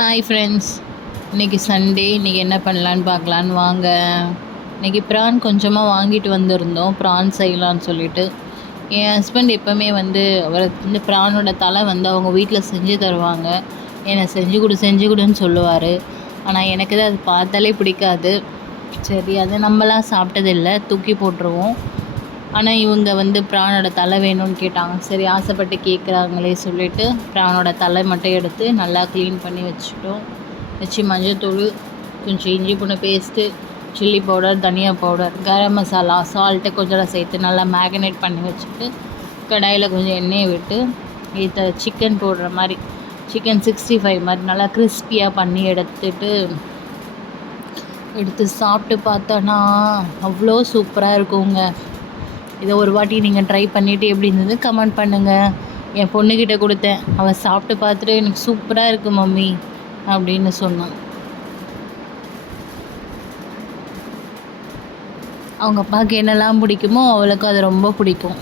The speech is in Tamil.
ஹாய் ஃப்ரெண்ட்ஸ், இன்றைக்கி சண்டே. இன்றைக்கி என்ன பண்ணலான்னு பார்க்கலான்னு வாங்க. இன்றைக்கி ப்ரான் கொஞ்சமாக வாங்கிட்டு வந்திருந்தோம், ப்ரான் செய்யலான்னு சொல்லிட்டு. என் ஹஸ்பண்ட் எப்போவுமே அவர் இந்த ப்ரானோட தலை அவங்க வீட்டில் செஞ்சு தருவாங்க. என்னை செஞ்சு கொடுன்னு சொல்லுவார். ஆனால் எனக்கு தான் அது பார்த்தாலே பிடிக்காது. சரி, அதை நம்மளாம் சாப்பிட்டதில்லை, தூக்கி போட்டுருவோம். ஆனால் இவங்க ப்ரானோட தலை வேணும்னு கேட்டாங்க. சரி, ஆசைப்பட்டு கேட்குறாங்களே சொல்லிவிட்டு ப்ரானோட தலை மட்டும் எடுத்து நல்லா க்ளீன் பண்ணி வச்சு மஞ்சள்தூள், கொஞ்சம் இஞ்சி பூண்டு பேஸ்ட்டு, சில்லி பவுடர், தனியா பவுடர், கரம் மசாலா, சால்ட்டு கொஞ்சம் சேர்த்து நல்லா மேரினேட் பண்ணி வச்சுட்டு கடாயில் கொஞ்சம் எண்ணெயை விட்டு இதை சிக்கன் போடுற மாதிரி சிக்கன் 65 மாதிரி நல்லா கிறிஸ்பியாக பண்ணி எடுத்து சாப்பிட்டு பார்த்தோன்னா அவ்வளோ சூப்பராக இருக்குங்க. இதை ஒரு வாட்டி நீங்கள் ட்ரை பண்ணிவிட்டு எப்படி இருந்தது கமெண்ட் பண்ணுங்கள். என் பொண்ணுக்கிட்ட கொடுத்தேன், அவள் சாப்பிட்டு பார்த்துட்டு எனக்கு சூப்பராக இருக்குது மம்மி அப்படின்னு சொன்னான். அவங்க அப்பாவுக்கு என்னெல்லாம் பிடிக்குமோ அவளுக்கு அது ரொம்ப பிடிக்கும்.